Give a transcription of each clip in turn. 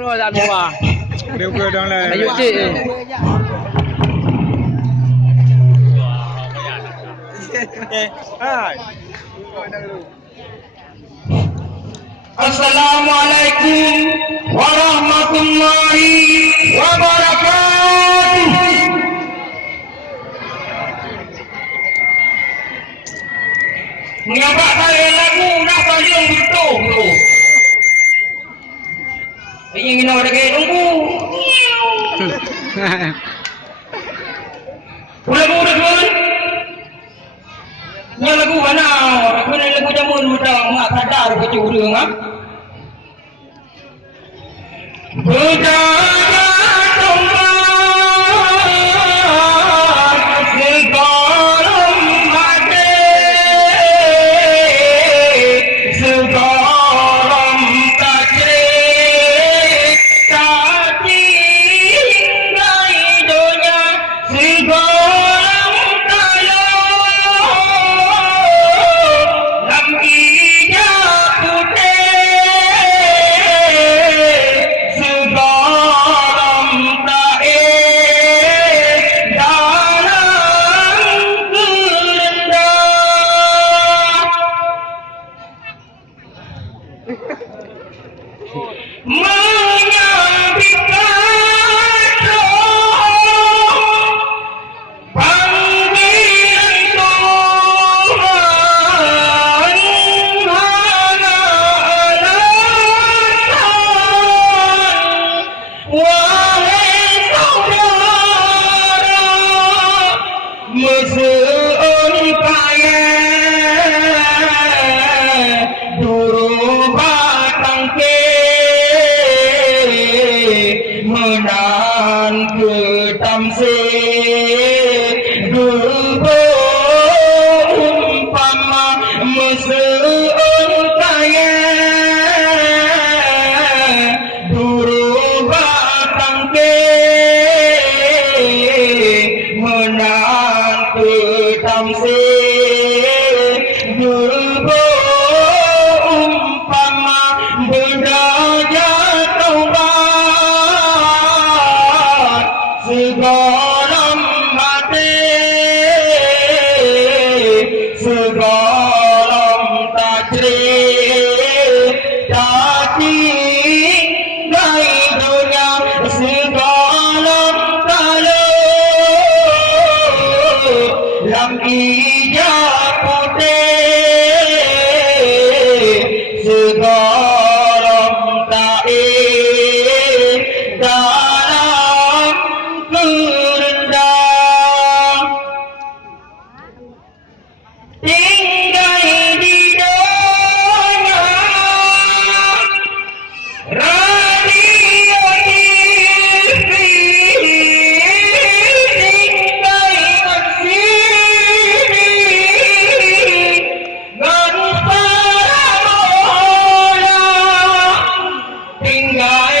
Rồi dàn mùa à? Đều cười đang là Đấy dụ chị. Assalamualaikum warahmatullahi wabarakatuh. Ngapa saya lagu nak sayang betul tu? Ingin nak ada tunggu. Lagu dah keluar. Yang lagu mana? Aku nak lagu jamun muda mak sadar kecuri ngap. Berjaya tempat segala mati, segala tajri, tapi dari dunia segala kaya, lampinya putih. Menan ke tamse dulu umpama meseun kaya dulu batang ke menan ke tamse dulu umpama budaya segala mati, segala tajri, tapi dari dunia segala kala, yang hijau putih, segala taib dalam rendang tinggal di dunia radio TV tinggal di sini dan para bola tinggal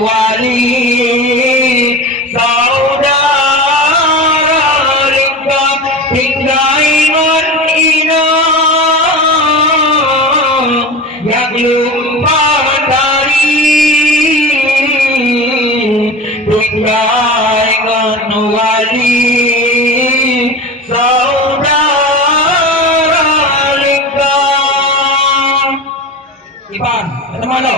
wali saudara lingkap tinggal ina yang lupa dari tinggal wali saudara lingkap Ipan, teman-teman